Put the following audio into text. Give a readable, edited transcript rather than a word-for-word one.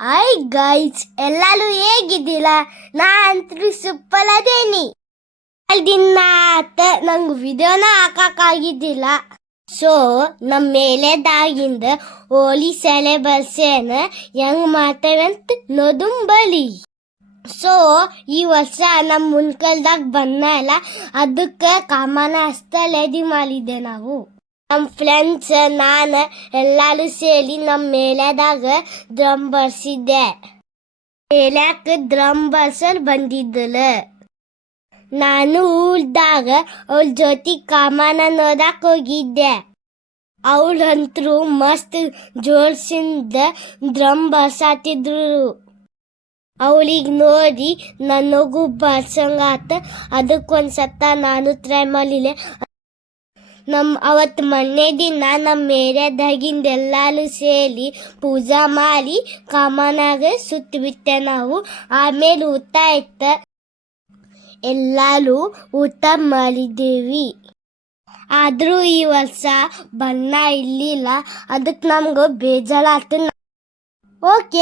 Hi guys, ಎಲ್ಲರೂ ಹೇಗಿದ್ದೀರಾ? ನಾ ಅಂತೂ ಸೂಪರ್ ಅದೇನಿ. ದಿನ ಆತ ನಂಗೆ ವಿಡಿಯೋನ ಹಾಕಕ್ಕಾಗಿದ್ದಿಲ್ಲ. ಸೊ ನಮ್ಮ ಮೇಲೆದಾಗಿಂದ ಹೋಲಿ ಸೆಲೆಬ್ರೇಷನ್ ಹೆಂಗ್ ಮಾಡ್ತೇವೆ ಅಂತ ನೋಡುಂಬಲಿ. ಸೊ ಈ ವರ್ಷ ನಮ್ಮ ಮುನ್ಕಲ್ದಾಗ ಬನ್ನ ಇಲ್ಲ, ಅದಕ್ಕೆ ಕಾಮನ ಅಷ್ಟ ರೆಡಿ ಮಾಡಿದ್ದೆ. ನಾವು ನಮ್ಮ ಫ್ರೆಂಡ್ಸ್ ನಾನು ಎಲ್ಲರೂ ಸೇರಿ ನಮ್ಮ ಮೇಲೆದಾಗ ಡ್ರಮ್ ಬರ್ಸಿದ್ದೆ. ಮೇಲ್ಯಾಕ ಡ್ರಮ್ ಬರ್ಸಲ್ ಬಂದಿದ್ದಲ್ಲ. ನಾನು ಊರ್ದಾಗ ಅವಳ ಜೊತೆ ಕಾಮನ ನೋಡಕ್ ಹೋಗಿದ್ದೆ. ಅವಳಂತರೂ ಮಸ್ತ್ ಜೋರ್ಸಿಂದ ಡ್ರಮ್ ಬರ್ಸಾತಿದ್ರು. ಅವಳಿಗೆ ನೋಡಿ ನನಗೂ ಬರ್ಸಂಗಾತ. ಅದಕ್ಕೊಂದ್ಸತ್ತ ನಾನು ಟ್ರೈ ಮಾಡಲಿಲ್ಲ. ಅವತ್ತು ಮೊನ್ನೆ ದಿನ ನಮ್ಮ ಏರಿಯಾದಾಗಿಂದ ಎಲ್ಲರೂ ಸೇರಿ ಪೂಜಾ ಮಾಡಿ ಕಾಮನಾಗ ಸುತ್ತ ಬಿಟ್ಟೆ ನಾವು. ಆಮೇಲೆ ಊಟ ಇತ್ತ, ಎಲ್ಲರೂ ಊಟ ಮಾಡಿದ್ದೀವಿ. ಆದರೂ ಈ ವರ್ಷ ಬಣ್ಣ ಇರಲಿಲ್ಲ, ಅದಕ್ಕೆ ನಮ್ಗೆ ಬೇಜಾರಾತು. ಓಕೆ.